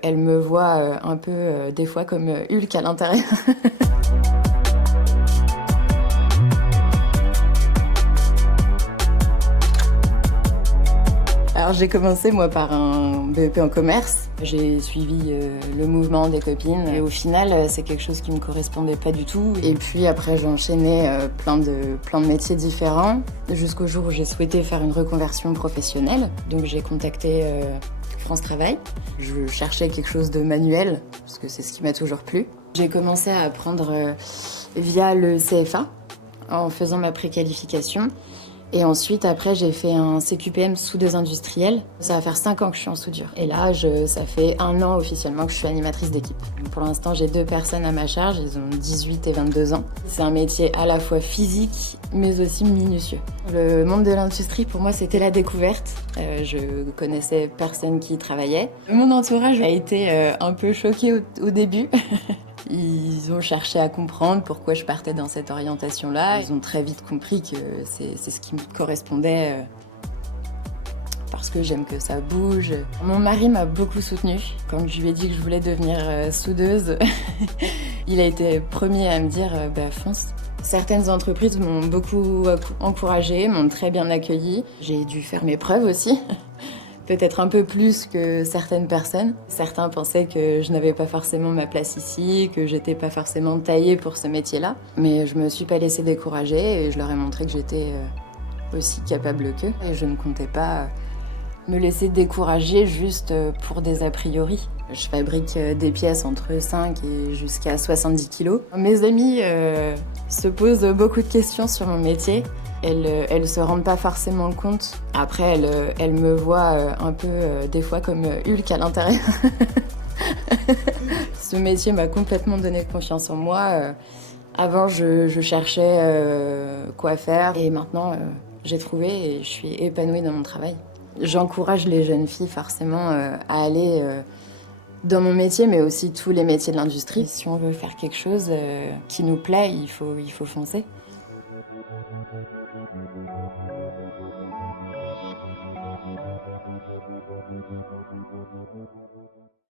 Elle me voit un peu des fois comme Hulk à l'intérieur. Alors j'ai commencé moi par un BEP en commerce. J'ai suivi le mouvement des copines et au final c'est quelque chose qui me correspondait pas du tout. Et puis après j'ai enchaîné plein de métiers différents jusqu'au jour où j'ai souhaité faire une reconversion professionnelle. Donc j'ai contacté France Travail. Je cherchais quelque chose de manuel parce que c'est ce qui m'a toujours plu. J'ai commencé à apprendre via le CFA en faisant ma préqualification. Et ensuite, après, j'ai fait un CQPM soudeuse industrielle. Ça va faire 5 ans que je suis en soudure. Et là, ça fait 1 an officiellement que je suis animatrice d'équipe. Pour l'instant, j'ai 2 personnes à ma charge. Ils ont 18 et 22 ans. C'est un métier à la fois physique, mais aussi minutieux. Le monde de l'industrie, pour moi, c'était la découverte. Je connaissais personne qui y travaillait. Mon entourage a été un peu choqué au début. Ils ont cherché à comprendre pourquoi je partais dans cette orientation-là. Ils ont très vite compris que c'est ce qui me correspondait parce que j'aime que ça bouge. Mon mari m'a beaucoup soutenue. Quand je lui ai dit que je voulais devenir soudeuse, il a été premier à me dire bah, fonce. Certaines entreprises m'ont beaucoup encouragée, m'ont très bien accueillie. J'ai dû faire mes preuves aussi. Peut-être un peu plus que certaines personnes. Certains pensaient que je n'avais pas forcément ma place ici, que j'étais pas forcément taillée pour ce métier-là. Mais je me suis pas laissée décourager et je leur ai montré que j'étais aussi capable qu'eux. Et je ne comptais pas me laisser décourager juste pour des a priori. Je fabrique des pièces entre 5 et jusqu'à 70 kilos. Mes amis se posent beaucoup de questions sur mon métier. Elles se rendent pas forcément compte. Après, elles me voient un peu des fois comme Hulk à l'intérieur. Ce métier m'a complètement donné confiance en moi. Avant, je cherchais quoi faire et maintenant, j'ai trouvé et je suis épanouie dans mon travail. J'encourage les jeunes filles forcément à aller dans mon métier, mais aussi tous les métiers de l'industrie. Si on veut faire quelque chose qui nous plaît, il faut foncer.